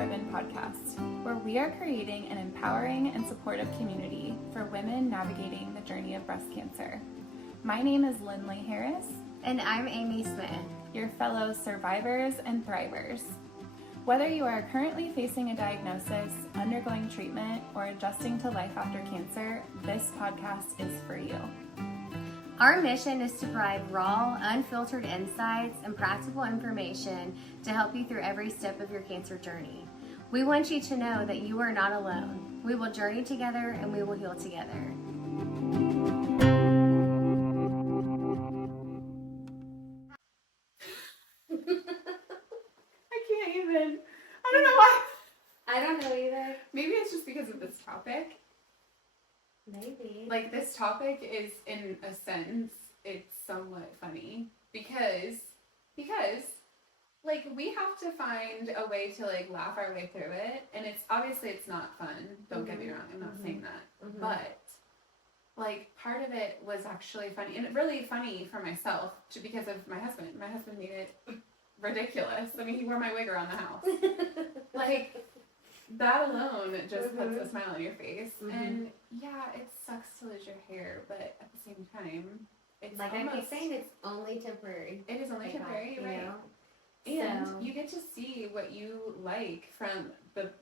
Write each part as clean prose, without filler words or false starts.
Driven podcast, where we are creating an empowering and supportive community for women navigating the journey of breast cancer. My name is Lindley Harris. And I'm Amy Smith, your fellow survivors and thrivers. Whether you are currently facing a diagnosis, undergoing treatment, or adjusting to life after cancer, this podcast is for you. Our mission is to provide raw, unfiltered insights and practical information to help you through every step of your cancer journey. We want you to know that you are not alone. We will journey together and we will heal together. I don't know why. I don't know either. Maybe it's just because of this topic. Maybe. Like, this topic is, in a sense, it's somewhat funny because, like, we have to find a way to, like, laugh our way through it, and it's not fun, don't get me wrong, I'm not saying that, but, like, part of it was actually funny, and really funny for myself, because of my husband. My husband made it ridiculous. I mean, he wore my wig around the house. Like, that alone just puts a smile on your face. And yeah, it sucks to lose your hair, but at the same time, it's like I keep saying, it's only temporary. It is only temporary, right? You know? And you get to see what you like from the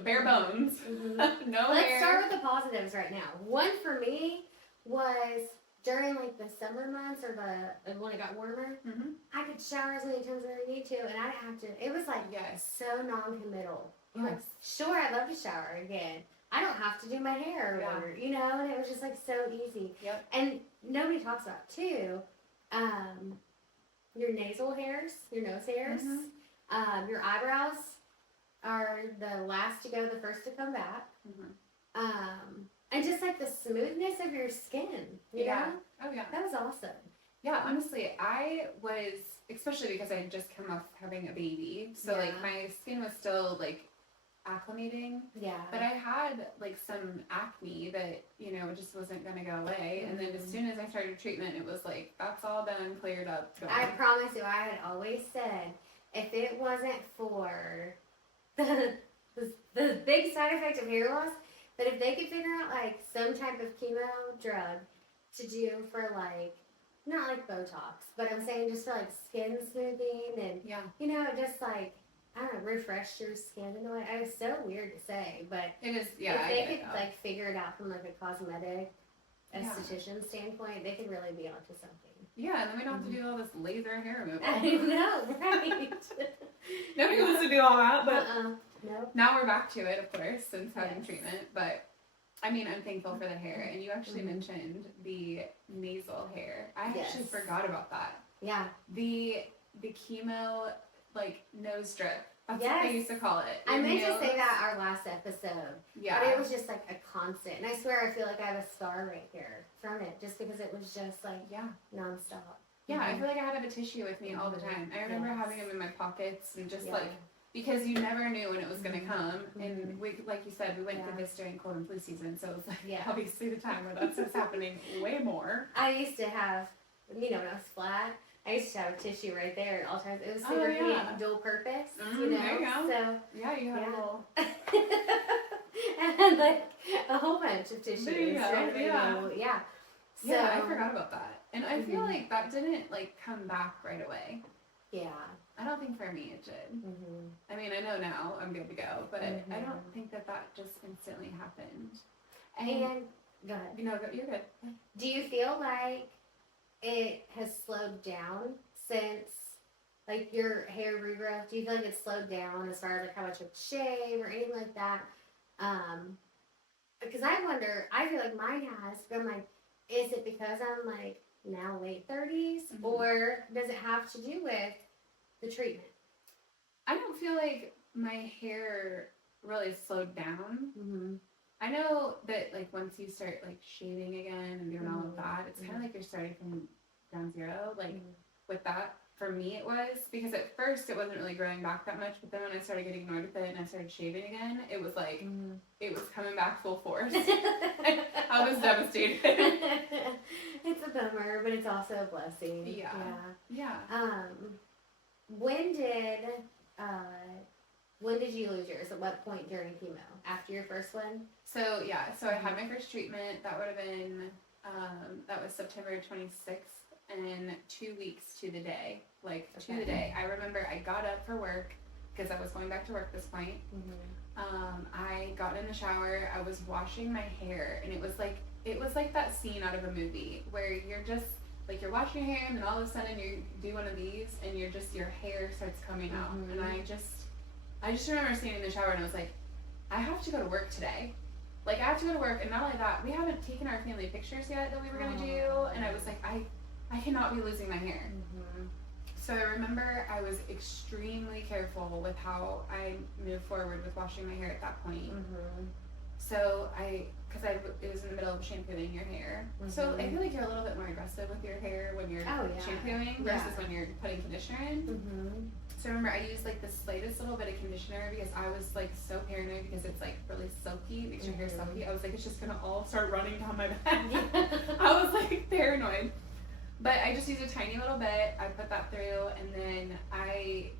bare bones. Let's start with the positives right now. One for me was during like the summer months or when it got warmer, I could shower as many times as I need to, and I didn't have to. It was like so non-committal. Yes. Like, sure, I'd love to shower again. I don't have to do my hair or whatever, you know, and it was just like so easy. Yep. And nobody talks about too, your nasal hairs, your nose hairs, your eyebrows are the last to go, the first to come back. And just like the smoothness of your skin, you know? Oh yeah. That was awesome. Yeah, honestly, I was, especially because I had just come off having a baby, so like my skin was still like acclimating. Yeah. But I had like some acne that, you know, just wasn't going to go away. And then as soon as I started treatment, it was like, that's all done, cleared up. Gone. I promise you, I had always said, if it wasn't for the big side effect of hair loss, that if they could figure out like some type of chemo drug to do for like, not like Botox, but I'm saying just for like skin smoothing and, you know, just like, I don't know, refresh your skin in a way. It's so weird to say, but it is, if they could like figure it out from like a cosmetic esthetician standpoint, they could really be onto something. Yeah, and then we don't have to do all this laser hair removal. I know, right? Nobody wants to do all that, but no. Now we're back to it, of course, since having treatment, but I mean, I'm thankful for the hair, and you actually mentioned the nasal hair. I actually forgot about that. Yeah. The chemo, like, nose drip. That's what they used to call it. I meant to say that our last episode. Yeah. But it was just, like, a constant. And I swear I feel like I have a scar right here from it, just because it was just, like, nonstop. Yeah, I feel like I had to have a tissue with me all the time. I remember having them in my pockets and just, like, because you never knew when it was going to come. And we, like you said, we went through this during cold and flu season, so it was like obviously the time where that's what's happening way more. I used to have, you know, when I was flat, I used to have a tissue right there at all times. It was super convenient, dual purpose, you know. There you go. So, you had a little. And like a whole bunch of tissues. There you go. So, I forgot about that. And I feel like that didn't like come back right away. Yeah. I don't think for me it did. I mean, I know now I'm good to go, but I don't think that just instantly happened. And go ahead. You know, you're good. Do you feel like it has slowed down since, like, your hair regrowth? Do you feel like it's slowed down as far as like how much you shave or anything like that? Because I wonder, I feel like mine has, but I'm like, is it because I'm like now late 30s, or does it have to do with the treatment? I don't feel like my hair really slowed down. I know that like once you start like shaving again and doing all of that, it's kind of like you're starting from ground zero. Like with that, for me it was, because at first it wasn't really growing back that much, but then when I started getting annoyed with it and I started shaving again, it was like it was coming back full force. I was devastated. It's a bummer, but it's also a blessing. Yeah. When did When did you lose yours? At what point during chemo? After your first one? So I had my first treatment. That would have been, that was September 26th, and 2 weeks to the day. Like, to the day. I remember I got up for work, because I was going back to work at this point. I got in the shower, I was washing my hair, and it was like that scene out of a movie, where you're just, like, you're washing your hair, and then all of a sudden you do one of these, and your hair starts coming out. And I just remember standing in the shower, and I was like, I have to go to work today. Like, I have to go to work, and not only that, we haven't taken our family pictures yet that we were going to do, and I was like, I cannot be losing my hair. So I remember I was extremely careful with how I moved forward with washing my hair at that point. So because it was in the middle of shampooing your hair. So I feel like you're a little bit more aggressive with your hair when you're shampooing versus when you're putting conditioner in. So I remember I used like the slightest little bit of conditioner because I was like so paranoid because it's like really silky, makes your hair silky. I was like, it's just gonna all start running down my back. I was like paranoid. But I just used a tiny little bit. I put that through, and then I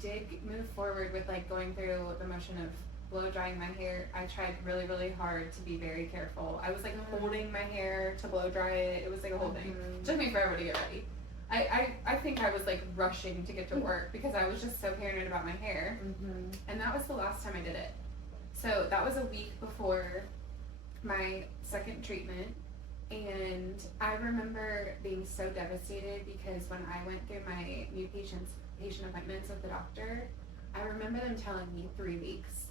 did move forward with like going through the motion of blow drying my hair. I tried really, really hard to be very careful. I was like holding my hair to blow dry it. It was like a whole thing. It took me forever to get ready. I think I was like rushing to get to work because I was just so paranoid about my hair. And that was the last time I did it. So that was a week before my second treatment. And I remember being so devastated because when I went through my new patient appointments with the doctor, I remember them telling me 3 weeks.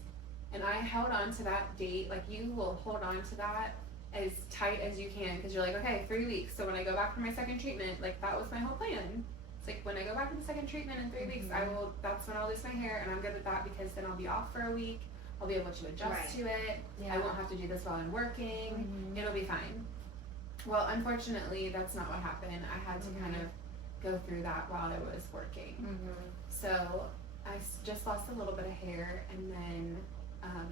And I held on to that date. Like, you will hold on to that as tight as you can because you're like, okay, 3 weeks. So when I go back for my second treatment, like, that was my whole plan. It's like, when I go back for the second treatment in 3 weeks, that's when I'll lose my hair, and I'm good with that because then I'll be off for a week. I'll be able to adjust to it. I won't have to do this while I'm working. It'll be fine. Well, unfortunately, that's not what happened. I had to kind of go through that while I was working. So I just lost a little bit of hair, and then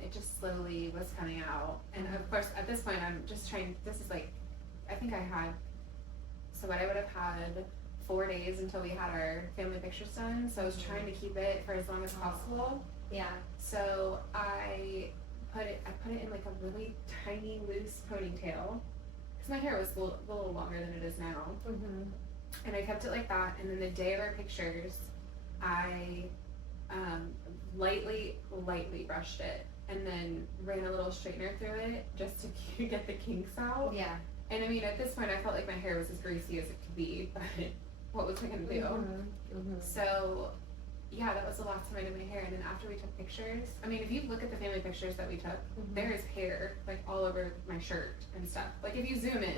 it just slowly was coming out. And of course, at this point, I'm just trying, this is like, I think I had, so what I would have had 4 days until we had our family pictures done. So I was trying to keep it for as long as possible. So I put it in like a really tiny, loose ponytail. Because my hair was a little longer than it is now. And I kept it like that. And then the day of our pictures, I lightly brushed it. And then ran a little straightener through it just to get the kinks out. And I mean, at this point, I felt like my hair was as greasy as it could be. But what was I going to do? So yeah, that was the last time I did my hair. And then after we took pictures, I mean, if you look at the family pictures that we took, there is hair like all over my shirt and stuff. Like, if you zoom in,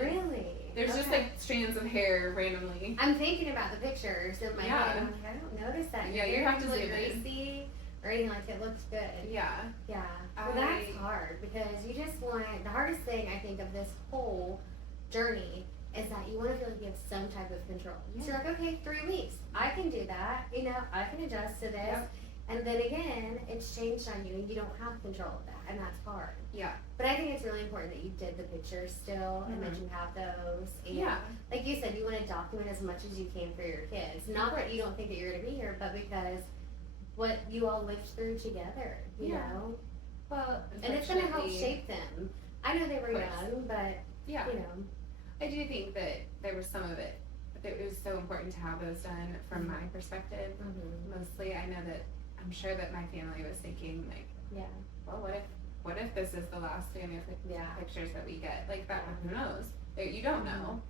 there's just like strands of hair randomly. I'm thinking about the pictures in my head. I'm like, I don't notice that. You have to zoom in. Greasy or anything like it looks good. Well, that's hard because you just want, the hardest thing I think of this whole journey is that you want to feel like you have some type of control. So you're like, okay, 3 weeks, I can do that. You know, I can adjust to this. And then again, it's changed on you, and you don't have control of that, and that's hard. But I think it's really important that you did the pictures still, and that you have those. And like you said, you want to document as much as you can for your kids. Not that you don't think that you're going to be here, but because what you all lived through together, you know? Well, and it's going to help shape them. I know they were young, but, you know. I do think that there was some of it, that it was so important to have those done from my perspective. Mostly, I know that, I'm sure that my family was thinking, like, well, what if this is the last family pictures that we get? Like, that, who knows? You don't know.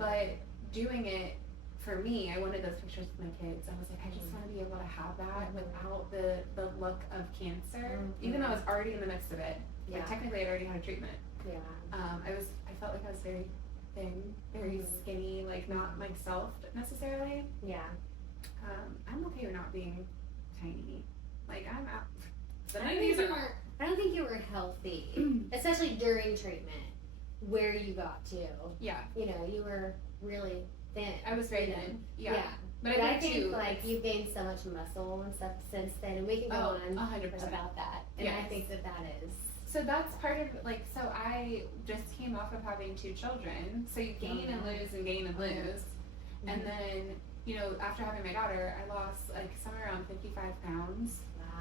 But doing it, for me, I wanted those pictures with my kids. I was like, I just want to be able to have that without the look of cancer, even though I was already in the midst of it. Like, technically, I'd already had a treatment. I felt like I was very thin, very skinny, like not myself necessarily. I'm okay with not being tiny. Like, I'm out. I don't think you were healthy, especially during treatment, where you got to. You know, you were really thin. I was very thin. But I think like you've gained so much muscle and stuff since then, and we can go on 100% about that. And I think that is. So that's part of, like, so I just came off of having 2 children. So you gain and lose and gain and lose. And then, you know, after having my daughter, I lost like somewhere around 55 pounds.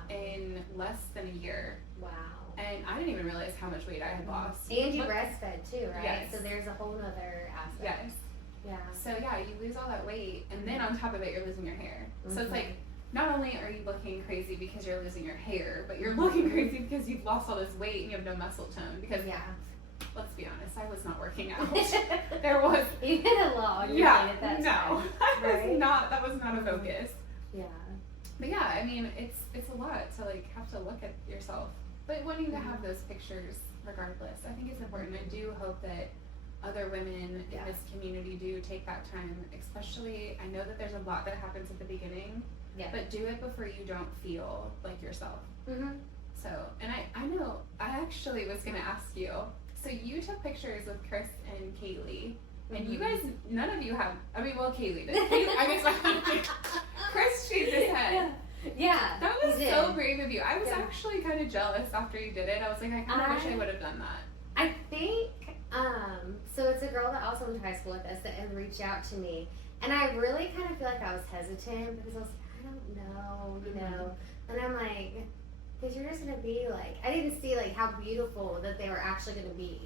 in less than a year. Wow. And I didn't even realize how much weight I had lost. And you breastfed too, right? Yes. So there's a whole other aspect. Yes. Yeah. So yeah, you lose all that weight, and then on top of it, you're losing your hair. So it's like, not only are you looking crazy because you're losing your hair, but you're looking crazy because you've lost all this weight and you have no muscle tone. Because let's be honest, I was not working out. There was. You hit a log. Yeah. That No, time, I was not. That was not a focus. Yeah. But yeah, I mean, it's a lot to like have to look at yourself, but wanting to have those pictures regardless, I think it's important. I do hope that other women in this community do take that time, especially, I know that there's a lot that happens at the beginning, but do it before you don't feel like yourself. So, and I know, I actually was going to ask you, so you took pictures with Chris and Kaylee, and you guys, none of you have, I mean, well, Kaylee did. I guess Chris shaved his head. Yeah. That was so brave of you. I was actually kind of jealous after you did it. I was like, I kind of wish I would have done that. I think, so it's a girl that also went to high school with us that had reached out to me. And I really kind of feel like I was hesitant because I was like, I don't know, you know. And I'm like, because you're just going to be like, I didn't see like how beautiful that they were actually going to be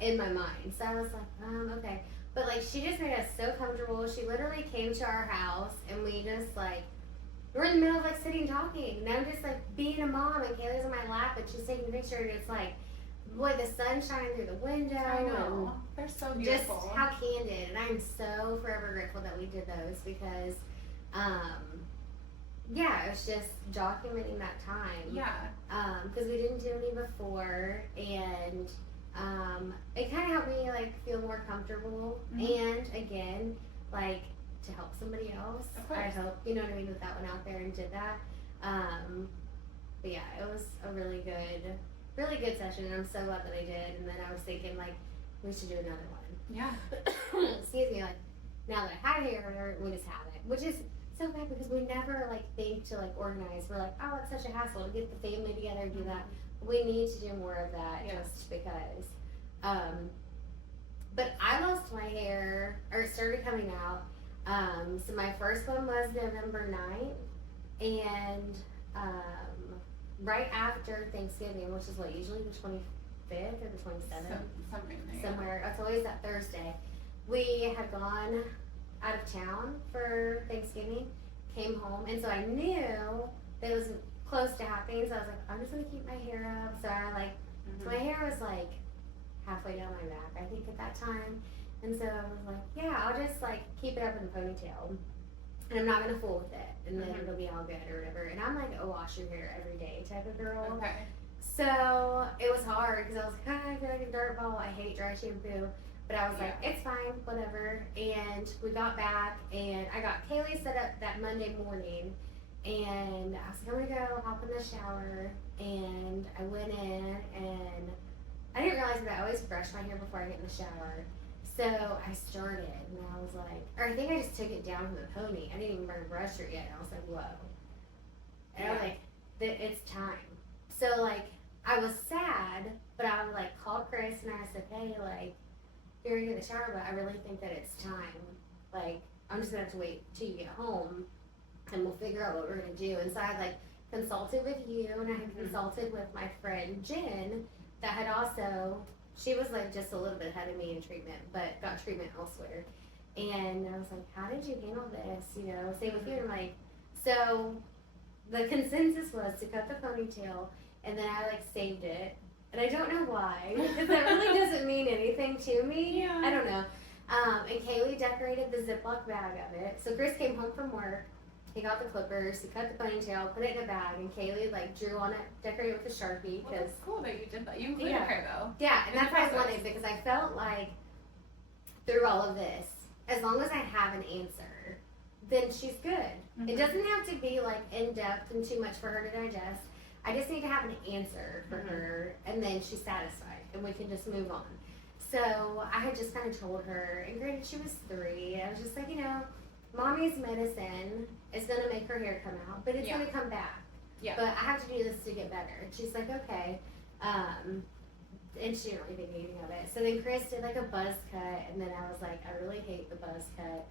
in my mind. So I was like, okay. But like, she just made us so comfortable. She literally came to our house and we just like, we're in the middle of like sitting talking. And I'm just like being a mom and Kayla's on my lap and she's taking a picture and it's like, boy, the sun shining through the window. I know. They're so beautiful. Just how candid. And I'm so forever grateful that we did those because, it was just documenting that time. Yeah. Because we didn't do any before and it kind of helped me like feel more comfortable and again, like to help somebody else. I hope, you know what I mean, with that one out there and did that. But yeah, it was a really good session, and I'm so glad that I did. And then I was thinking, like, we should do another one. Yeah. Excuse me, like, now that I had hair, we just have it. Which is so bad because we never, like, think to, like, organize. We're like, oh, it's such a hassle to get the family together and do that. We need to do more of that just because. But I lost my hair, or it started coming out. So my first one was November 9th, and right after Thanksgiving, which is what, usually the 25th or the 27th? Somewhere. It's always that Thursday. We had gone out of town for Thanksgiving, came home, and so I knew that it was close to happening, so I was like, I'm just gonna keep my hair up. So I like, so my hair was like halfway down my back, I think at that time. And so I was like, yeah, I'll just like keep it up in a ponytail. And I'm not gonna fool with it. And then it'll be all good or whatever. And I'm like a wash your hair every day type of girl. Okay. So it was hard because I was like, I feel like a dirt ball. I hate dry shampoo. But I was like, it's fine, whatever. And we got back and I got Kaylee set up that Monday morning. And I was like, I'm gonna go hop in the shower. And I went in and I didn't realize that I always brush my hair before I get in the shower. So I started and I was like, or I think I just took it down to the pony. I didn't even burn a brush through it yet. And I was like, whoa. And I was like, it's time. So like, I was sad, but I would like call Chris and I said, hey, like, you're gonna get in the shower, but I really think that it's time. Like, I'm just gonna have to wait till you get home and we'll figure out what we're gonna do. And so I had like consulted with you and I had consulted with my friend Jen that had also, she was like just a little bit ahead of me in treatment, but got treatment elsewhere. And I was like, how did you handle this? You know, same with you. And I'm like, so the consensus was to cut the ponytail and then I like saved it. And I don't know why, because that really doesn't mean anything to me. Yeah. I don't know. And Kaylee decorated the Ziploc bag of it. So Chris came home from work. He got the clippers, he cut the ponytail, put it in a bag, and Kaylee like drew on it, decorated with a Sharpie. Well, that's cool that you did that. You included Yeah. her though. Yeah, and that's what I wanted because I felt like through all of this, as long as I have an answer, then she's good. It doesn't have to be like in depth and too much for her to digest. I just need to have an answer for her, and then she's satisfied, and we can just move on. So I had just kind of told her, and granted she was 3, I was just like, you know, mommy's medicine is going to make her hair come out, but it's going to come back. Yeah. But I have to do this to get better. And she's like, okay. And she didn't really think anything of it. So then Chris did like a buzz cut, and then I was like, I really hate the buzz cut.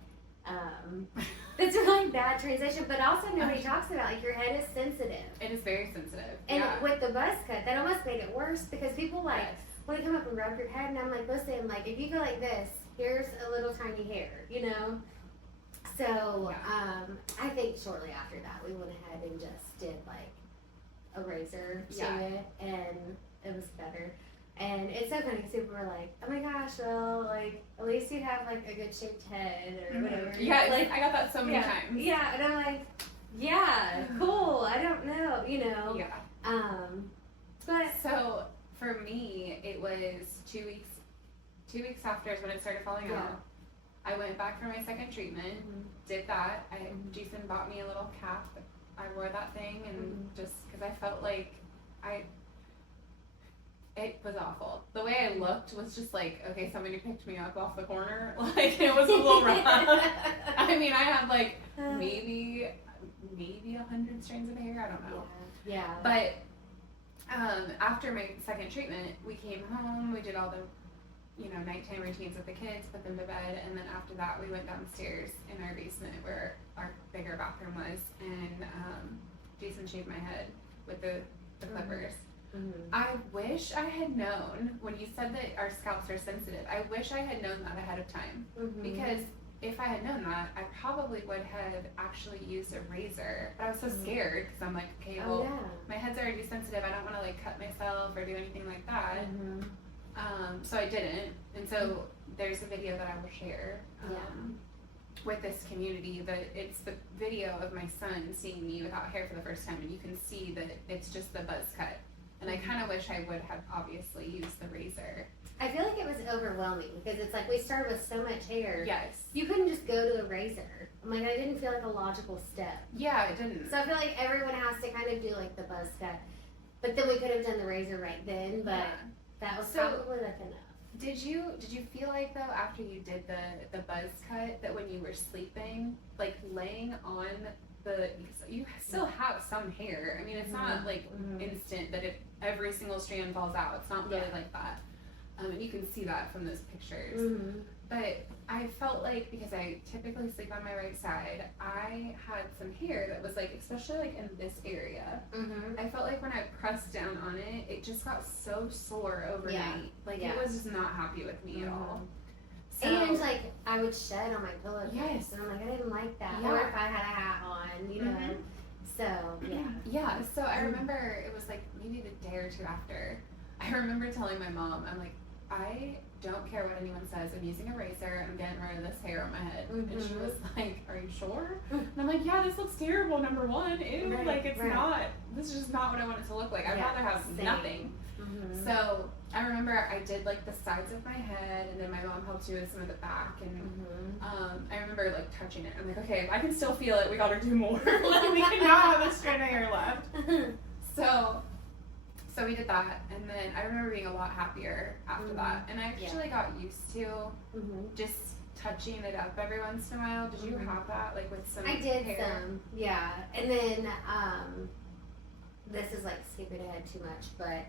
It's really a bad transition, but also nobody talks about, like, your head is sensitive. It is very sensitive. And with the buzz cut, that almost made it worse because people, like, Yes. want to come up and rub your head, and I'm like, listen, like, if you go like this, here's a little tiny hair, you know? So, I think shortly after that, we went ahead and just did, like, a razor to it, and it was better. And it's so funny because people were like, oh my gosh, well, like, at least you have, like, a good shaped head or whatever. Yeah, like, I got that so many times. Yeah, and I'm like, yeah, cool, I don't know, you know. Yeah. But. So, for me, it was 2 weeks. 2 weeks after is when it started falling out. I went back for my second treatment, did that. Jason bought me a little cap. I wore that thing, and just because I felt like it was awful. The way I looked was just like, okay, somebody picked me up off the corner. Like, it was a little rough. I mean, I had like maybe 100 strands of hair. I don't know. Yeah. But after my second treatment, we came home. We did all the nighttime routines with the kids, put them to bed, and then after that, we went downstairs in our basement where our bigger bathroom was, and Jason shaved my head with the clippers. I wish I had known, when you said that our scalps are sensitive, I wish I had known that ahead of time. Because if I had known that, I probably would have actually used a razor. But I was so scared because I'm like, okay, well, my head's already sensitive. I don't want to like cut myself or do anything like that. So I didn't. And so there's a video that I will share with this community, that it's the video of my son seeing me without hair for the first time, and you can see that it's just the buzz cut. And I kind of wish I would have obviously used the razor. I feel like it was overwhelming because it's like we started with so much hair. Yes. You couldn't just go to the razor. I'm like, I didn't feel like a logical step. Yeah, it didn't. So I feel like everyone has to kind of do like the buzz cut. But then we could have done the razor right then, but that was probably like enough. Did you feel like though after you did the buzz cut that when you were sleeping, like laying on you still have some hair. I mean, it's not like instant that if every single strand falls out. It's not really like that. And you can see that from those pictures. But I felt like, because I typically sleep on my right side, I had some hair that was like, especially like in this area, I felt like when I pressed down on it, it just got so sore overnight. Like it was just not happy with me at all. So, and like I would shed on my pillowcase. Yes. And I'm like, I didn't like that. Yeah. Or if I had a hat on, you know. So Yeah. So I remember it was like maybe the day or two after. I remember telling my mom, I'm like, I don't care what anyone says. I'm using a razor. I'm getting rid of this hair on my head. And she was like, are you sure? And I'm like, yeah, this looks terrible. Number one, ew, like it's not. This is just not what I want it to look like. I'd rather have nothing. So I remember I did like the sides of my head, and then my mom helped me with some of the back, and I remember like touching it. I'm like, okay, I can still feel it. We gotta do more. Like we cannot have a strand of hair left. So we did that, and then I remember being a lot happier after that, and I actually got used to just touching it up every once in a while. Did you have that, like with some? I did hair? some, yeah. And then this is like skipping ahead too much, but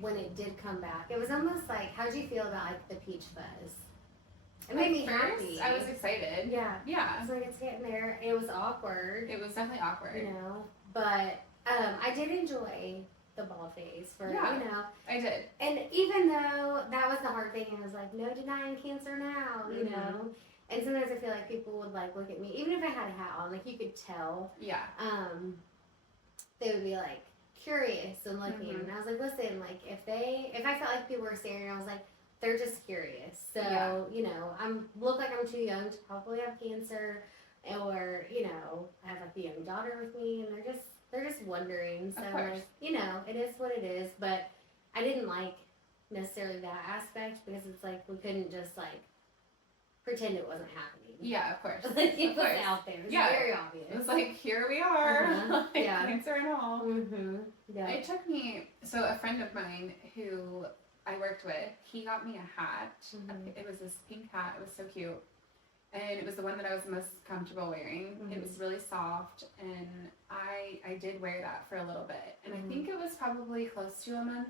when it did come back, it was almost like, how'd you feel about like the peach fuzz? It made me happy. I was excited. Yeah. Yeah. I was like, it's getting there. It was awkward. It was definitely awkward. You know, but I did enjoy the bald phase for, you know. I did. And even though that was the hard thing, I was like, no denying cancer now, you know. And sometimes I feel like people would like look at me, even if I had a hat on, like you could tell. Yeah. They would be like curious and looking, and I was like, listen, like if I felt like people were staring, I was like, they're just curious. So you know, look like I'm too young to probably have cancer, or you know, I have like a young daughter with me, and they're just wondering. So like, you know, it is what it is. But I didn't like necessarily that aspect because it's like we couldn't just like pretend it wasn't happening. Yeah, of course. Like it was out there. It was very obvious. It was like, here we are. Like, cancer and all. Yeah. It took me, so a friend of mine who I worked with, he got me a hat. It was this pink hat. It was so cute. And it was the one that I was most comfortable wearing. It was really soft, and I did wear that for a little bit. And I think it was probably close to a month.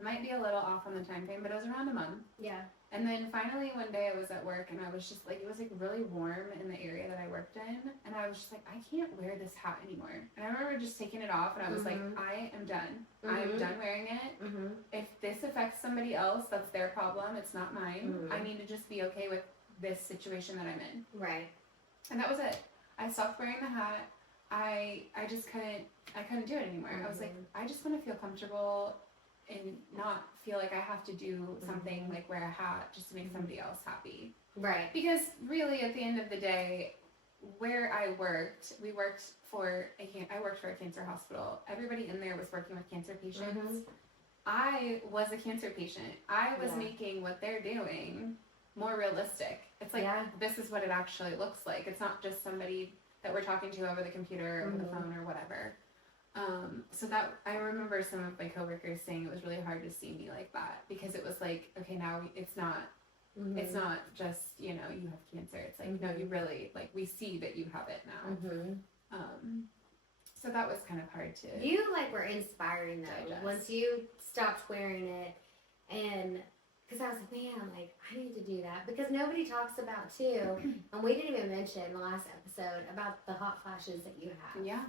It might be a little off on the time frame, but it was around a month. Yeah. And then finally one day I was at work, and I was just like, it was like really warm in the area that I worked worked in, and I was just like, I can't wear this hat anymore. And I remember just taking it off, and I was like, I am done. I am done wearing it. If this affects somebody else, that's their problem. It's not mine. I need to just be okay with this situation that I'm in. Right. And that was it. I stopped wearing the hat. I just couldn't do it anymore. I was like, I just want to feel comfortable and not feel like I have to do something like wear a hat just to make somebody else happy. Right. Because really, at the end of the day, where I worked, I worked for a cancer hospital. Everybody in there was working with cancer patients. I was a cancer patient. I was making what they're doing more realistic. It's like, this is what it actually looks like. It's not just somebody that we're talking to over the computer or over the phone or whatever. So that, I remember some of my coworkers saying it was really hard to see me like that, because it was like, okay, now it's not just, you know, you have cancer. It's like, no, you really, like, we see that you have it now. So that was kind of hard to. You, like, were inspiring, though, digest. once you stopped wearing it, and, because I was like, man, like, I need to do that, because nobody talks about, too, and we didn't even mention in the last episode about the hot flashes that you have. Yeah.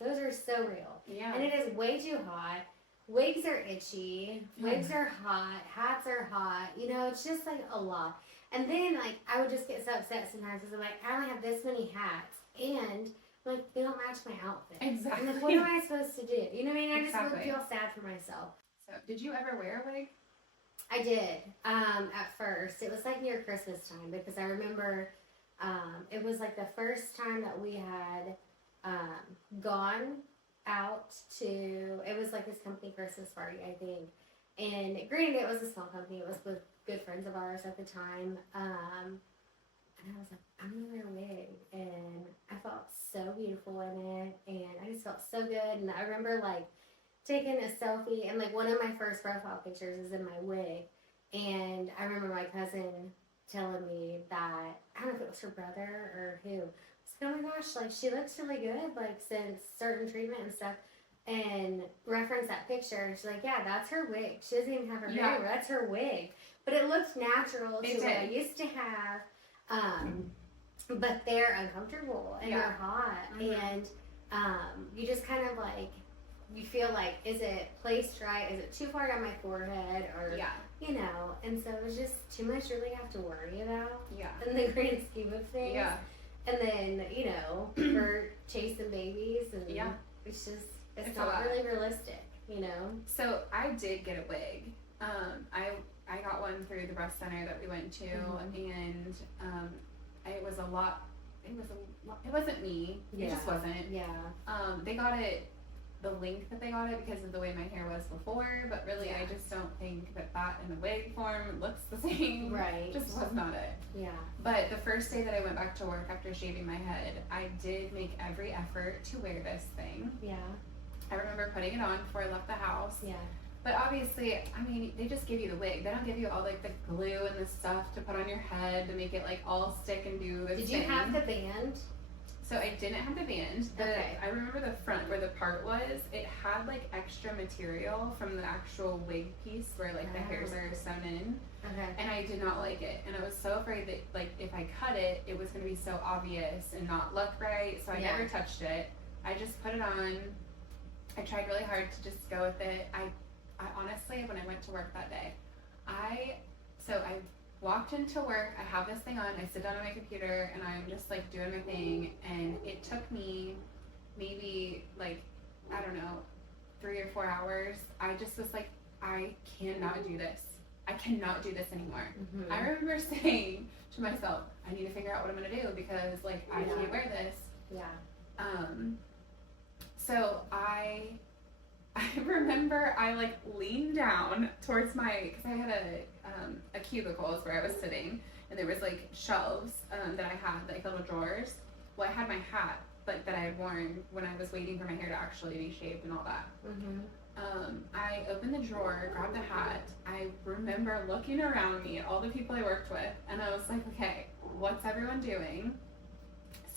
Those are so real. Yeah. And it is way too hot. Wigs are itchy. Wigs are hot. Hats are hot. You know, it's just like a lot. And then, like, I would just get so upset sometimes because I'm like, I only have this many hats. And, like, they don't match my outfit. Exactly. I'm like, what am I supposed to do? You know what I mean? I just Exactly. would feel sad for myself. So, did you ever wear a wig? I did. At first. It was, like, near Christmas time because I remember it was, like, the first time that we had gone out to, it was like this company Christmas party, I think, and granted it was a small company, it was with good friends of ours at the time, and I was like, I'm gonna wear a wig, and I felt so beautiful in it, and I just felt so good. And I remember like taking a selfie, and like one of my first profile pictures is in my wig, and I remember my cousin telling me that, I don't know if it was her brother or who, oh my gosh, like, she looks really good, like, since certain treatment and stuff, and reference that picture, and she's like, yeah, that's her wig. She doesn't even have her hair, that's her wig. But it looked natural to what I used to have, but they're uncomfortable, and they're hot, and you just kind of, like, you feel like, is it placed right? Is it too far down my forehead? Or, you know, and so it was just too much to really have to worry about in the grand scheme of things. Yeah. And then, you know, for chasing babies, and it's just, it's not really realistic, you know? So I did get a wig. I got one through the breast center that we went to, and it was a lot, it wasn't me. It just wasn't. Yeah. They got it, the length that they got it because of the way my hair was before, but really I just don't think that in the wig form looks the same. Right. Just was not it. Yeah. But the first day that I went back to work after shaving my head, I did make every effort to wear this thing. Yeah. I remember putting it on before I left the house. Yeah. But obviously, I mean, they just give you the wig. They don't give you all like the glue and the stuff to put on your head to make it like all stick and do this thing. Did you have the band? So I didn't have the band. Okay. I remember the front where the part was, it had like extra material from the actual wig piece where like the hairs are sewn in. Okay. And I did not like it. And I was so afraid that like if I cut it, it was going to be so obvious and not look right. So I never touched it. I just put it on. I tried really hard to just go with it. I honestly, when I went to work that day, I walked into work, I have this thing on, I sit down on my computer, and I'm just like doing my thing, and it took me maybe like, I don't know, 3 or 4 hours. I just was like, I cannot do this. I cannot do this anymore. I remember saying to myself, I need to figure out what I'm gonna do because like I can't wear this. Yeah. So I remember I like leaned down towards because I had a cubicle is where I was sitting, and there was like shelves that I had, like little drawers. Well, I had my hat like that I had worn when I was waiting for my hair to actually be shaved and all that. I opened the drawer, grabbed the hat. I remember looking around me at all the people I worked with, and I was like, okay, what's everyone doing?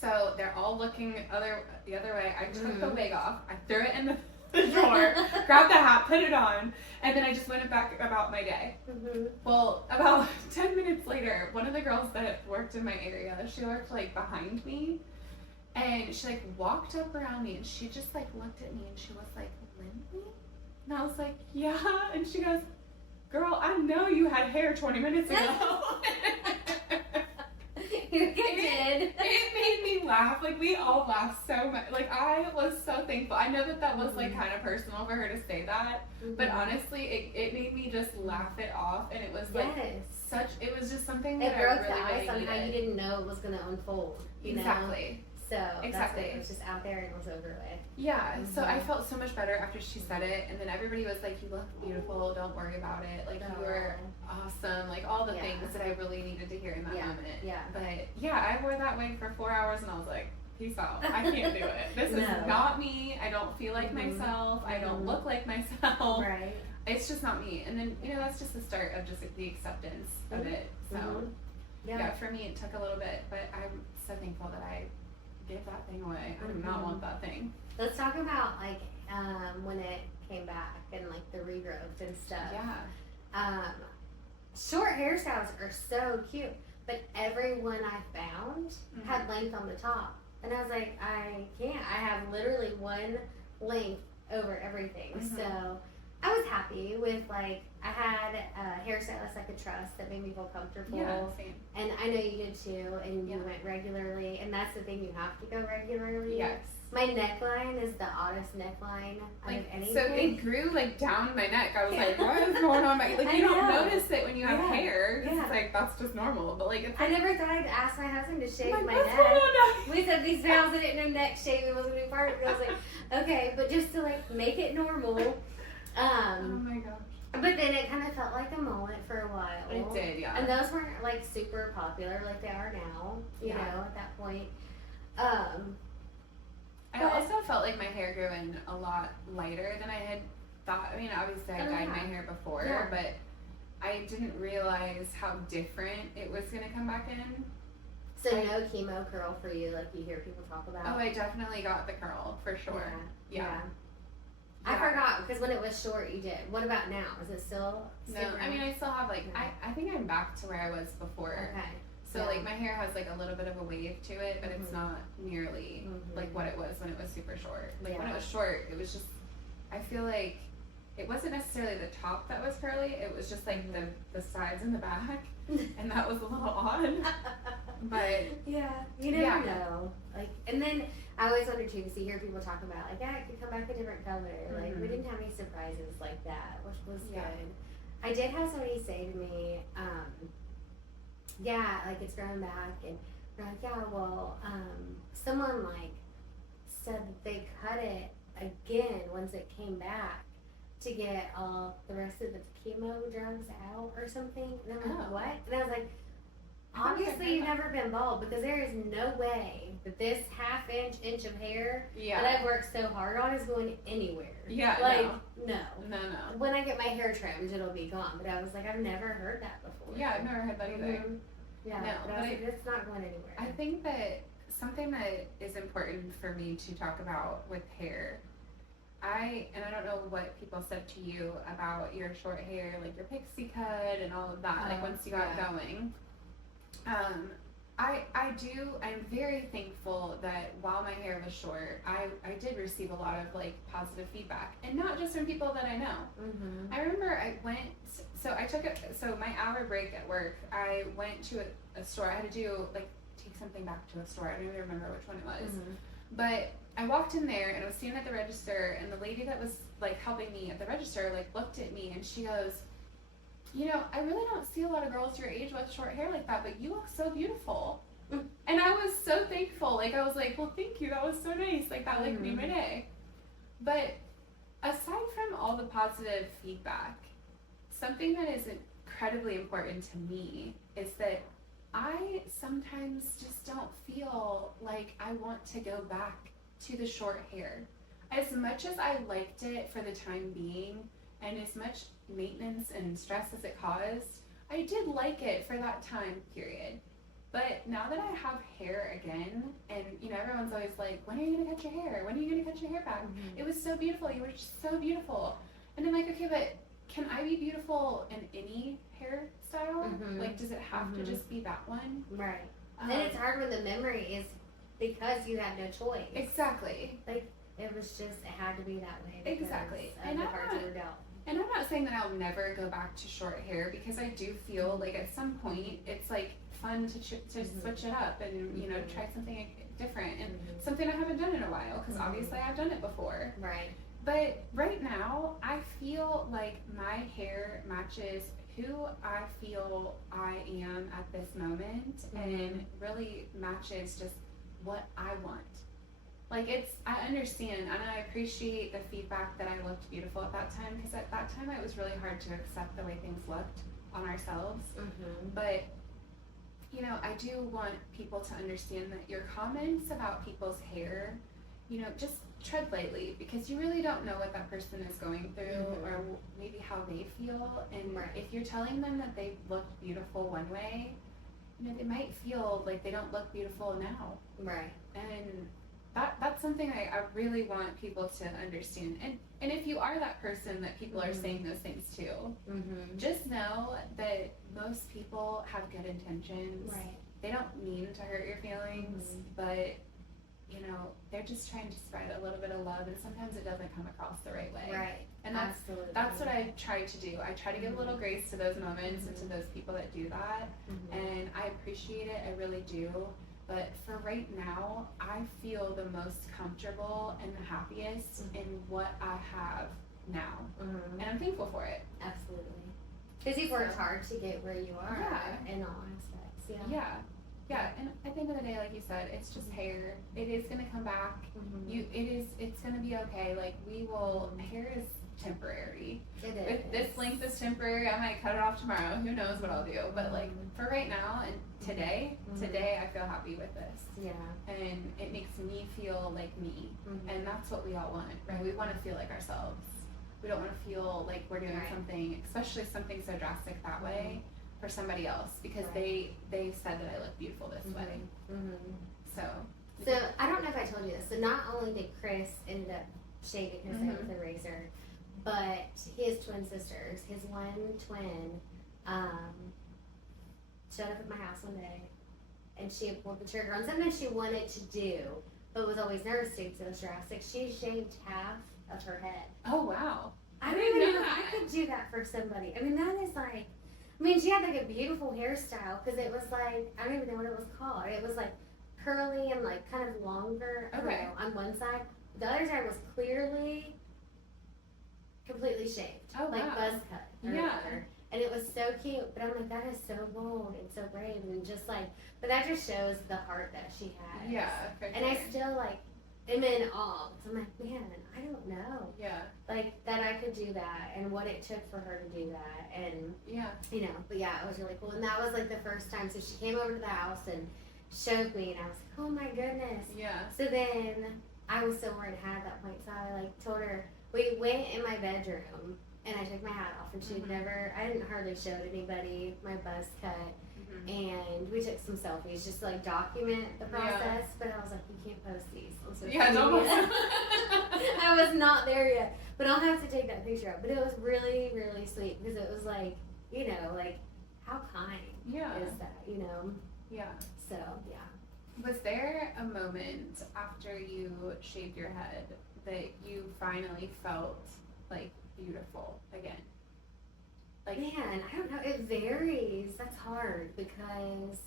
So they're all looking the other way. I took the wig off. I threw it in the drawer, grabbed the hat, put it on, and then I just went back about my day. Well, about 10 minutes later, one of the girls that worked in my area, she worked like behind me. And she like walked up around me and she just like looked at me and she was like, Lindsay? And I was like, yeah. And she goes, girl, I know you had hair 20 minutes ago. You did. It made me laugh. Like, we all laughed so much. Like, I was so thankful. I know that was like kind of personal for her to say that, but honestly, it made me just laugh it off, and it was like it was just something that it broke I really, the ice really on how you needed. didn't know it was going to unfold. Exactly. So Exactly. that's good. It was just out there and it was over with. Yeah, so I felt so much better after she said it, and then everybody was like, you look beautiful, don't worry about it, like, you were awesome, like, all the things that I really needed to hear in that moment. Yeah. But, yeah, I wore that wig for 4 hours, and I was like, peace out, I can't do it. This is not me, I don't feel like myself, I don't look like myself. Right. It's just not me. And then, that's just the start of just the acceptance of it. So, yeah, for me, it took a little bit, but I'm so thankful that I gave that thing away. I do not want that thing. Let's talk about like when it came back and like the regrowth and stuff. Yeah. Short hairstyles are so cute, but everyone I found had length on the top, and I was like, I can't. I have literally one length over everything. So I was happy with like I had a hairstylist I could trust that made me feel comfortable. Yeah, same. And I know you did too, and you went regularly, and that's the thing, you have to go regularly. Yes. My neckline is the oddest neckline out of anything. So it grew like down my neck. I was like, what is going on? Like, you don't notice it when you have hair. It's like, that's just normal. But like, it's I never thought I'd ask my husband to shave my what's neck. going on? We said these vows I didn't know neck shaving was gonna be part of it. I was like, okay, but just to like make it normal. Oh my gosh. But then it kind of felt like a moment for a while. It did, yeah. And those weren't like super popular like they are now, you know, at that point. I also felt like my hair grew in a lot lighter than I had thought. I mean, obviously I dyed my hair before, but I didn't realize how different it was going to come back in. So no chemo curl for you, like you hear people talk about? Oh, I definitely got the curl, for sure. Yeah. I forgot, because when it was short, you did. What about now? Is it still? No, I mean, I still have like, I think I'm back to where I was before. Okay. So like my hair has like a little bit of a wave to it, but it's not nearly like what it was when it was super short. Like when it was short, it was just, I feel like it wasn't necessarily the top that was curly, it was just like the sides and the back, and that was a little odd. But yeah, you never know. Like, and then I always wondered too, because you hear people talk about like, yeah, it could come back a different color. Like we didn't have any surprises like that, which was good. I did have somebody say to me, yeah, like it's growing back, and we're like, yeah, well, someone like said that they cut it again once it came back to get all the rest of the chemo drugs out or something. And I'm like, what? And I was like, obviously you've never been bald, because there is no way that this inch of hair that I've worked so hard on is going anywhere. Yeah, like no. When When I get my hair trimmed, it'll be gone. But I was like, I've never heard that before. Yeah, I've never heard that either. Yeah, no, but I was like, it's not going anywhere. I think that something that is important for me to talk about with hair, I don't know what people said to you about your short hair, like your pixie cut and all of that, like once you got going. I'm very thankful that while my hair was short, I did receive a lot of like positive feedback, and not just from people that I know. I remember so my hour break at work, I went to a store. I had to take something back to a store. I don't even remember which one it was. But I walked in there and I was standing at the register, and the lady that was like helping me at the register like looked at me and she goes, you know, I really don't see a lot of girls your age with short hair like that, but you look so beautiful. And I was so thankful. Like, I was like, well, thank you. That was so nice. Like, that like made my day. But aside from all the positive feedback, something that is incredibly important to me is that I sometimes just don't feel like I want to go back to the short hair. As much as I liked it for the time being, and as much maintenance and stress as it caused, I did like it for that time period. But now that I have hair again, and you know, everyone's always like, when are you gonna cut your hair? When are you gonna cut your hair back? It was so beautiful. You were just so beautiful. And I'm like, okay, but can I be beautiful in any hairstyle? Like, does it have to just be that one? Right. And it's hard when the memory is because you had no choice. Exactly. Like, it was just, it had to be that way. Because Exactly. of And the I'm cards not- that were dealt. And I'm not saying that I'll never go back to short hair, because I do feel like at some point it's like fun to switch it up and, you know, try something different and something I haven't done in a while, because obviously I've done it before. Right. But right now, I feel like my hair matches who I feel I am at this moment, and really matches just what I want. Like, I understand and I appreciate the feedback that I looked beautiful at that time, because at that time it was really hard to accept the way things looked on ourselves. But, you know, I do want people to understand that your comments about people's hair, you know, just tread lightly, because you really don't know what that person is going through or maybe how they feel. And if you're telling them that they look beautiful one way, you know, they might feel like they don't look beautiful now. Right. And that's something I really want people to understand. And if you are that person that people are saying those things to, just know that most people have good intentions. Right. They don't mean to hurt your feelings, but, you know, they're just trying to spread a little bit of love, and sometimes it doesn't come across the right way. Right. And Absolutely. that's what I try to do. I try to give a little grace to those moments and to those people that do that. And I appreciate it, I really do. But for right now, I feel the most comfortable and the happiest in what I have now. And I'm thankful for it. Absolutely. Because you've worked hard to get where you are in all aspects. Yeah, and at the end of the day, like you said, it's just hair. It is gonna come back. It's gonna be okay. Like, hair is temporary. It If is. this length is temporary, I might cut it off tomorrow. Who knows what I'll do? But like, for right now and today I feel happy with this. Yeah. And it makes me feel like me. And that's what we all want, right? We want to feel like ourselves. We don't want to feel like we're doing something, especially something so drastic that way, for somebody else, because they said that I look beautiful this way. So I don't know if I told you this. So not only did Chris end up shaving his head with a razor, but his twin sisters, his one twin, showed up at my house one day, and she had pulled the trigger on something she wanted to do, but was always nervous to, because it was drastic. She shaved half of her head. Oh, wow. I don't even know if I could do that for somebody. I mean, that is like, I mean, she had like a beautiful hairstyle, because it was like, I don't even know what it was called. It was like curly and like kind of longer, I don't know, on one side. The other side was clearly completely shaved. Oh, like wow. buzz cut. Or Yeah. whatever. And it was so cute, but I'm like, that is so bold and so brave, and just like, but that just shows the heart that she has. Yeah, for And I still like am in awe, because I'm like, man, I don't know. Yeah. Like, that I could do that, and what it took for her to do that, and, Yeah. you know, but yeah, it was really cool. And that was like the first time, so she came over to the house and showed me, and I was like, oh my goodness. Yeah. So then, I was so worried I had at that point, so I like told her, we went in my bedroom, and I took my hat off, and she had never, I didn't hardly show anybody my buzz cut, and we took some selfies just to like document the process, but I was like, you can't post these on social Yeah, don't media. I was not there yet, but I'll have to take that picture up. But it was really, really sweet, because it was like, you know, like, how kind is that, you know? Yeah. So, yeah. Was there a moment after you shaved your head that you finally felt like beautiful again? Like, man, I don't know. It varies. That's hard, because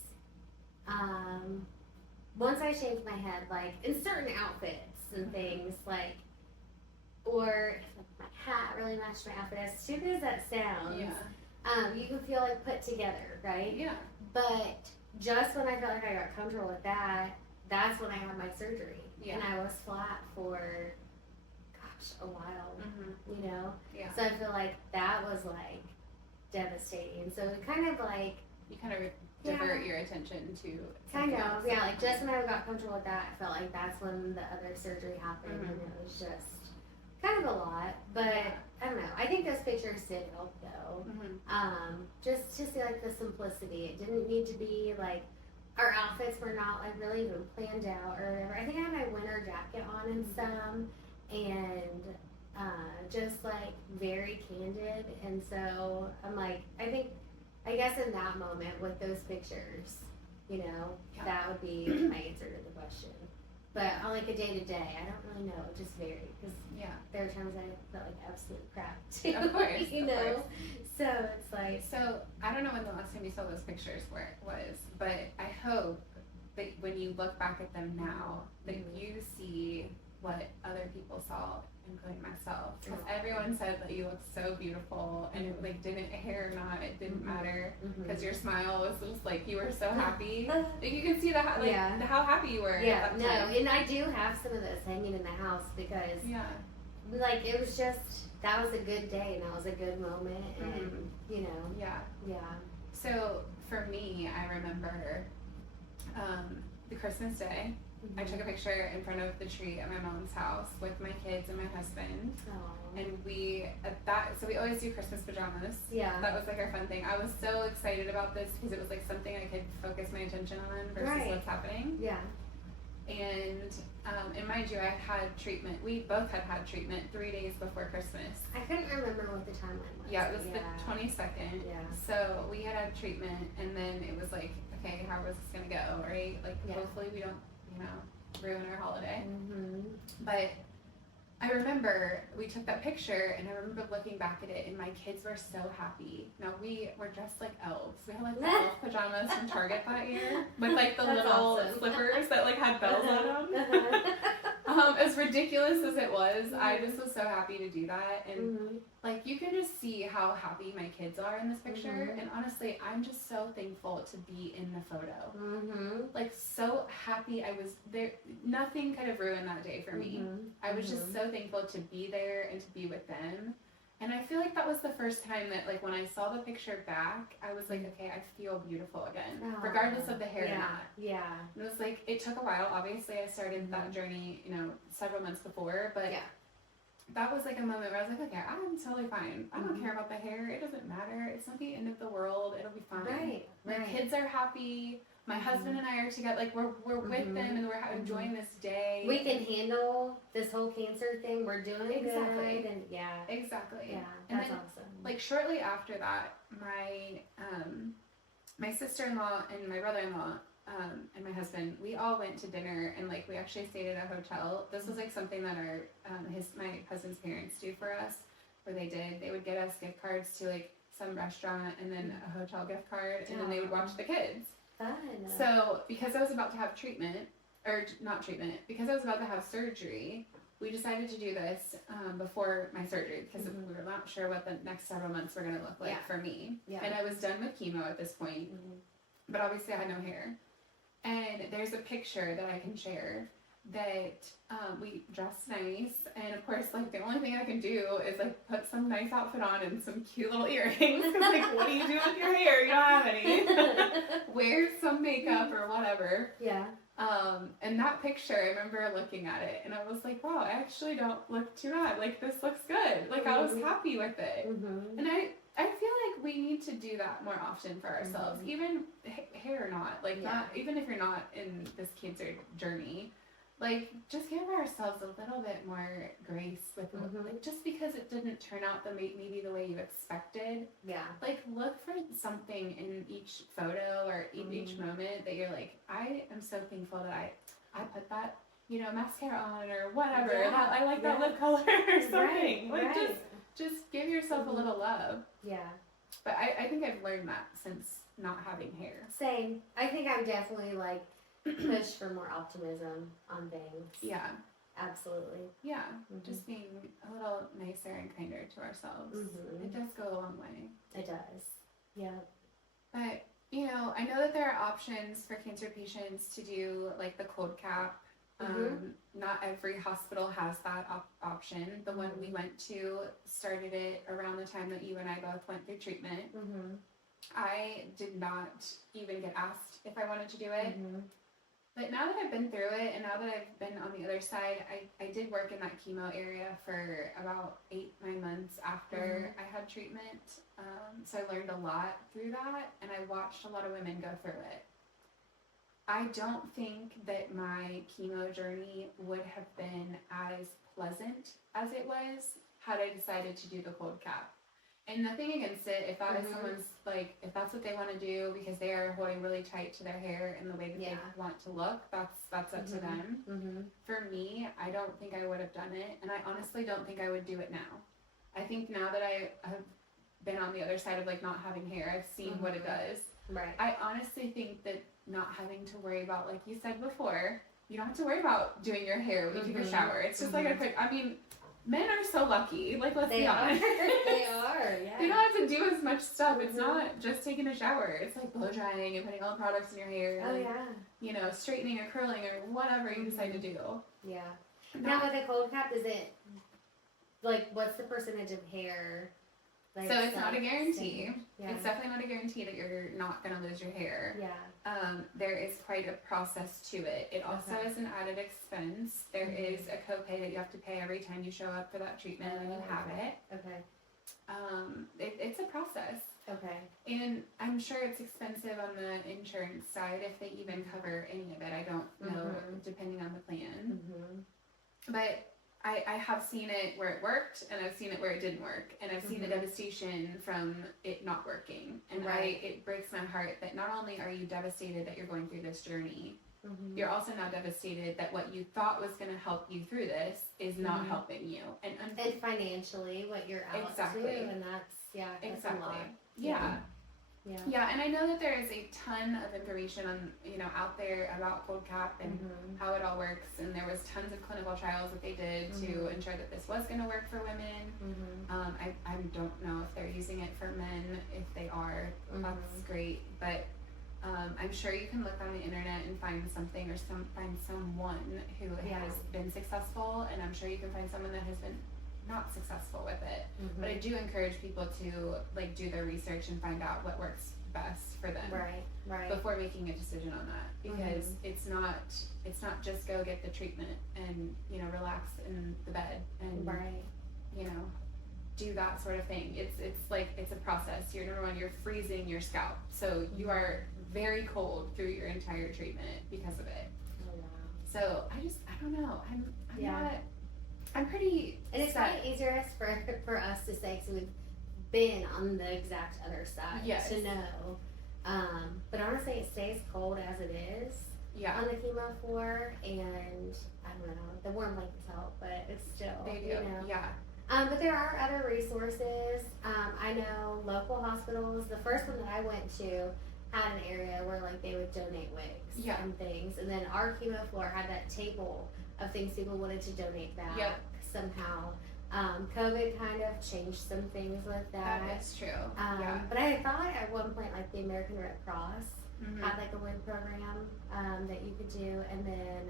once I shaved my head, like in certain outfits and things, like, or if my hat really matched my outfit, as stupid as that sounds, you can feel like put together, right? Yeah. But just when I felt like I got comfortable with that, that's when I had my surgery. Yeah. And I was flat for, gosh, a while, you know? Yeah. So I feel like that was like devastating. So it kind of like, You kind of divert your attention to kind something of, else. yeah, like just when I got comfortable with that, I felt like that's when the other surgery happened, and it was just kind of a lot. But I don't know. I think those pictures did help, though. Just to see like the simplicity. It didn't need to be like, our outfits were not like really even planned out or whatever. I think I had my winter jacket on in some, and just like very candid. And so I'm like, I guess in that moment with those pictures, You know, Yeah. that would be my answer to the question. But on like a day to day, I don't really know. It just varied because Yeah. there are times I felt like absolute crap too. Of course. you of know. course. So it's like, So I don't know when the last time you saw those pictures was, but I hope that when you look back at them now, that you see what other people saw, including myself. Because everyone said that you looked so beautiful, and it like didn't hair or not, it didn't matter. Because your smile was just like you were so happy. Like you could see the like how happy you were. yeah, at that no, time. and I do have some of those hanging in the house because, Yeah. like, it was just that was a good day and that was a good moment, and you know, Yeah. yeah. So for me, I remember the Christmas day. I took a picture in front of the tree at my mom's house with my kids and my husband. Aww. And we always do Christmas pajamas. Yeah. That was like our fun thing. I was so excited about this because it was like something I could focus my attention on versus what's happening. Yeah. And mind you, I had treatment. We both had treatment 3 days before Christmas. I couldn't remember what the timeline was. Yeah, it was the 22nd. Yeah. So we had treatment, and then it was like, okay, how is this gonna go? Right? Like, hopefully we don't, ruin our holiday. But I remember we took that picture, and I remember looking back at it, and my kids were so happy. Now we were dressed like elves. We had like the elf pajamas from Target that year with like the little slippers that like had bells on them. As ridiculous as it was, I just was so happy to do that, and like you can just see how happy my kids are in this picture. And honestly, I'm just so thankful to be in the photo. Like so happy I was there. Nothing could have ruined that day for me. I was just so thankful to be there and to be with them. And I feel like that was the first time that, like, when I saw the picture back, I was like, okay, I feel beautiful again, regardless of the hair or not. Yeah. And it was like, it took a while. Obviously, I started that journey, several months before, but that was like a moment where I was like, okay, I'm totally fine. I don't care about the hair. It doesn't matter. It's not the end of the world. It'll be fine. Right. My kids are happy. My husband and I are together. Like, we're with them, and we're enjoying this day. We can handle this whole cancer thing. We're doing good. And Exactly. Yeah, And that's then, awesome. like, shortly after that, my sister-in-law and my brother-in-law and my husband, we all went to dinner, and like we actually stayed at a hotel. This was like something that my husband's parents do for us, where they would get us gift cards to like some restaurant and then a hotel gift card, and then they would watch the kids. Fun. So because I was about to have because I was about to have surgery, we decided to do this before my surgery because we were not sure what the next several months were going to look like for me. Yeah. And I was done with chemo at this point, but obviously I had no hair. And there's a picture that I can share that we dressed nice, and of course, like, the only thing I can do is like put some nice outfit on and some cute little earrings. Like, what do you do with your hair? You don't have any. Wear some makeup or whatever. Yeah. And that picture, I remember looking at it, and I was like, wow, I actually don't look too bad. Like, this looks good. Like, I was happy with it. And I feel like we need to do that more often for ourselves, even hair or not. Like, not even if you're not in this cancer journey. Like, just give ourselves a little bit more grace with like, just because it didn't turn out maybe the way you expected. Yeah. Like, look for something in each photo or each moment that you're like, I am so thankful that I put that, mascara on or whatever. Yeah. I like that lip color or something. Right. Like, just give yourself a little love. Yeah. But I think I've learned that since not having hair. Same. I think I'm definitely like push for more optimism on things. Yeah. Absolutely. Yeah. Just being a little nicer and kinder to ourselves. It does go a long way. It does. Yeah. But, I know that there are options for cancer patients to do like the cold cap. Not every hospital has that option. The one we went to started it around the time that you and I both went through treatment. I did not even get asked if I wanted to do it. But now that I've been through it, and now that I've been on the other side, I did work in that chemo area for about 8-9 months after I had treatment. So I learned a lot through that, and I watched a lot of women go through it. I don't think that my chemo journey would have been as pleasant as it was had I decided to do the cold cap. And nothing against it. If that is Mhm. someone's, like, if that's what they want to do because they are holding really tight to their hair and the way that Yeah. they want to look, that's up to Mhm. them. Mm-hmm. For me, I don't think I would have done it, and I honestly don't think I would do it now. I think now that I have been on the other side of, like, not having hair, I've seen what it does. Right. I honestly think that not having to worry about, like you said before, you don't have to worry about doing your hair when you take a shower. It's just like a quick, I mean, men are so lucky. Like, let's They be are. honest. They are. Yeah. They don't have to do as much stuff. It's not just taking a shower. It's like blow drying and putting all the products in your hair. Oh And, yeah. you know, straightening or curling or whatever you decide to do. Yeah. Now with a cold cap, is it like what's the percentage of hair? Like, So it's not a guarantee. Yeah. It's definitely not a guarantee that you're not going to lose your hair. Yeah. There is quite a process to it. It also Okay. is an added expense. There is a copay that you have to pay every time you show up for that treatment and you have it. Okay. It's a process. Okay. And I'm sure it's expensive on the insurance side if they even cover any of it. I don't know, depending on the plan. Mm-hmm. But I have seen it where it worked, and I've seen it where it didn't work, and I've seen the devastation from it not working. And it breaks my heart that not only are you devastated that you're going through this journey, you're also now devastated that what you thought was going to help you through this is not helping you. And financially, what you're out Exactly. to, and that's exactly. a lot. Yeah. Yeah. Yeah, and I know that there is a ton of information on, out there about cold cap and how it all works, and there was tons of clinical trials that they did to ensure that this was going to work for women. I don't know if they're using it for men. If they are, that's great, but I'm sure you can look on the internet and find something or find someone who has been successful, and I'm sure you can find someone that has been not successful with it. But I do encourage people to like do their research and find out what works best for them Right. before making a decision on that, because it's not just go get the treatment and relax in the bed and do that sort of thing. It's like it's a process. You're number one, you're freezing your scalp, so you are very cold through your entire treatment because of it. Oh wow. So I don't know. I'm pretty. And it's set. kind of easier for us to say because we've been on the exact other side to know. But honestly, it stays cold as it is on the chemo floor, and I don't know. The warm blankets help, but it's still They do. Yeah. But there are other resources. I know local hospitals. The first one that I went to had an area where like they would donate wigs and things, and then our chemo floor had that table of things people wanted to donate back somehow. COVID kind of changed some things with that. That is true. But I thought at one point like the American Red Cross had like a wig program that you could do, and then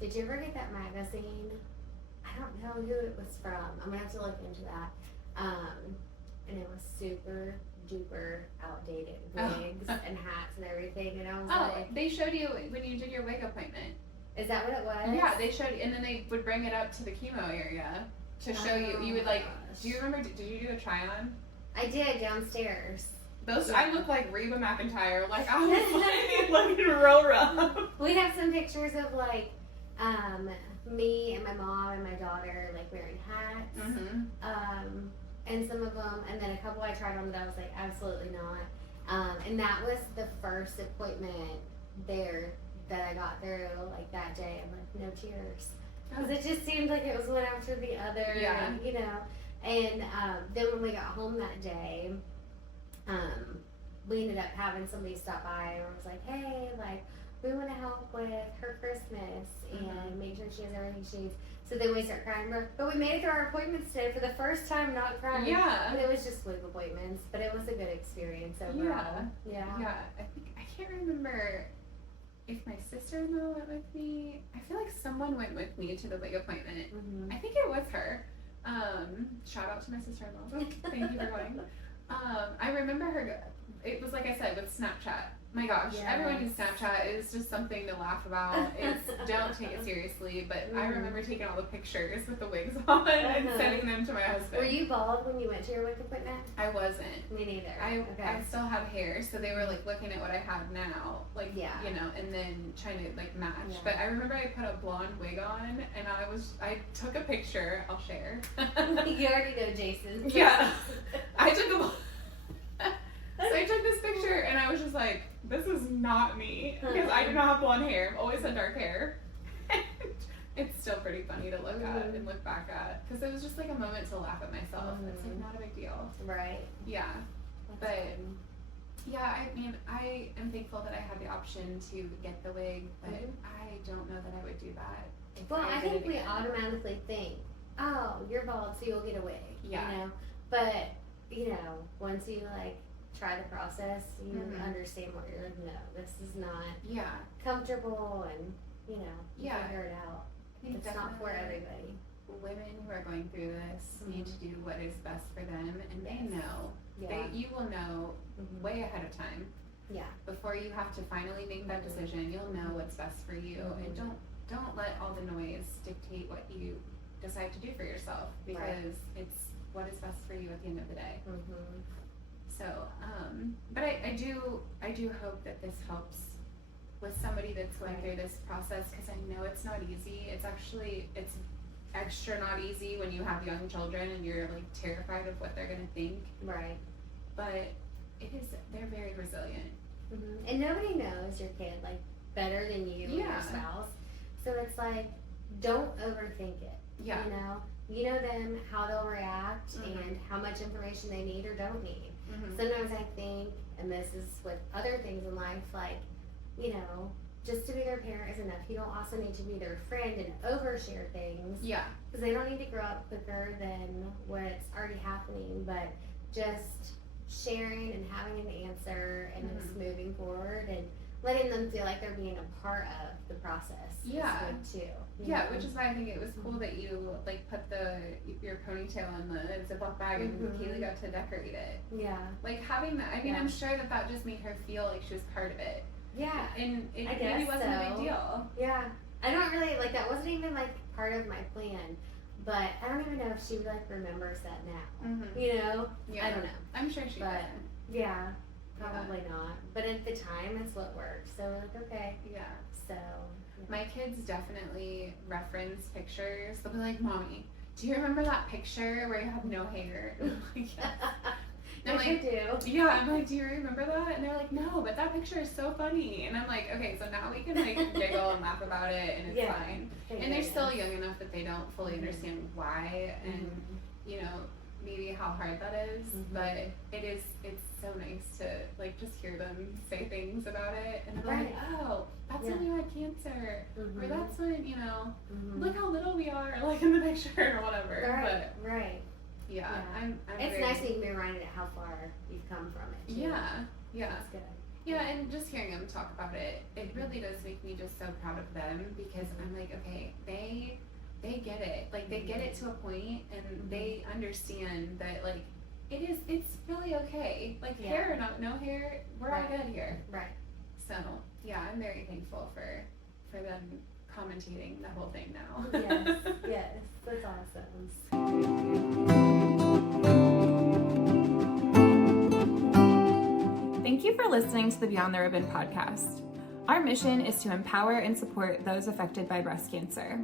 did you ever get that magazine? I don't know who it was from. I'm gonna have to look into that. And it was super duper outdated wigs and hats and everything, and I was like, they showed you when you did your wig appointment. is that what it was? Yeah, they showed, and then they would bring it up to the chemo area to show you. You would like. Gosh. Do you remember? Did you do a try on? I did downstairs. Those I look like Reba McEntire. Like I was looking real rough. We have some pictures of like me and my mom and my daughter like wearing hats. And some of them, and then a couple I tried on that I was like absolutely not. And that was the first appointment there that I got through like that day. I'm like, no cheers. Because it just seemed like it was one after the other, and, And then when we got home that day, we ended up having somebody stop by and was like, hey, like, we want to help with her Christmas and make sure she has everything she needs. So then we start crying, but we made it through our appointments today for the first time, not crying. Yeah. And it was just wig appointments, but it was a good experience overall. Yeah. I can't remember if my sister-in-law went with me. I feel like someone went with me to the wig appointment. I think it was her. Shout out to my sister-in-law. Thank you for going. I remember her. It was like I said with Snapchat. my gosh, Yes. everyone uses Snapchat. It's just something to laugh about. Don't take it seriously. But I remember taking all the pictures with the wigs on and sending them to my husband. Were you bald when you went to your wig appointment? I wasn't. Me neither. I still had hair, so they were like looking at what I had now, like Yeah. you know, and then trying to like match. Yeah. But I remember I put a blonde wig on, and I took a picture. I'll share. You already know Jason. Yeah, I took a. So I took this picture, and I was just like, this is not me because I do not have blonde hair. I've always had dark hair. It's still pretty funny to look at and look back at because it was just like a moment to laugh at myself. It's like not a big deal. Right. Yeah. That's But fun. yeah, I mean, I am thankful that I had the option to get the wig, but I don't know that I would do that. If Well, I did think it we again. automatically think, oh, you're bald, so you'll get a wig. Yeah. You know? But, you know, once you, like, try the process, you understand what you're like, no, this is not Yeah. comfortable and, you know, you Yeah. figure it out. I think It's not for definitely everybody. women who are going through this need to do what is best for them, and they Yes. know. Yeah. You will know way ahead of time. Yeah. Before you have to finally make that decision, you'll know what's best for you, and don't let all the noise dictate what you decide to do for yourself, because it's what is best for you at the end of the day. So, but I do hope that this helps with somebody that's going through this process, because I know it's not easy. It's extra not easy when you have young children and you're like terrified of what they're gonna think. Right. But they're very resilient. And nobody knows your kid, like, better than you or your spouse. So it's like, don't overthink it. Yeah. You know? You know them, how they'll react, and how much information they need or don't need. Sometimes I think, and this is with other things in life, like, you know, just to be their parent is enough. You don't also need to be their friend and overshare things. Yeah. Because they don't need to grow up quicker than what's already happening, but just sharing and having an answer and just moving forward and letting them feel like they're being a part of the process Yeah. is good too. Yeah, which is why I think it was cool that you like put your ponytail in the Ziploc bag and Kaylee got to decorate it. Yeah. Like having that, I mean, I'm sure that just made her feel like she was part of it. Yeah. And it I maybe guess wasn't a so. big deal. Yeah. I don't really, like, that wasn't even, like, part of my plan. But I don't even know if she, like, remembers that now. You know? Yeah. I don't know. I'm sure she But, did. yeah. Probably not. But at the time, it's what worked. So we're like, okay. Yeah. So. My kids definitely reference pictures. They'll be like, Mommy, do you remember that picture where you have no hair? And I'm like, yes. And I'm I like, do. yeah, I'm like, do you remember that? And they're like, no, but that picture is so funny. And I'm like, okay, so now we can like giggle and laugh about it, and it's fine. And they're still young enough that they don't fully understand why and you know maybe how hard that is. But it's so nice to like just hear them say things about it, and they're like, oh, that's when you had cancer, or that's when look how little we are, like in the picture or whatever. Right. But, Right. Yeah, I'm it's very, nice being reminded of how far you've come from it. Too. Yeah. That's good. Yeah, and just hearing them talk about it, it really does make me just so proud of them, because I'm like, okay, they get it. Like, they get it to a point, and they understand that, like, it's really okay. Like, hair or no hair, we're all good here. Right. So, yeah, I'm very thankful for them commentating the whole thing now. Yes, that's awesome. Thank you for listening to the Beyond the Ribbon podcast. Our mission is to empower and support those affected by breast cancer.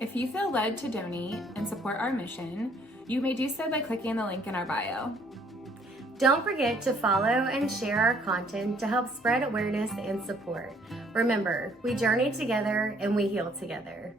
If you feel led to donate and support our mission, you may do so by clicking the link in our bio. Don't forget to follow and share our content to help spread awareness and support. Remember, we journey together and we heal together.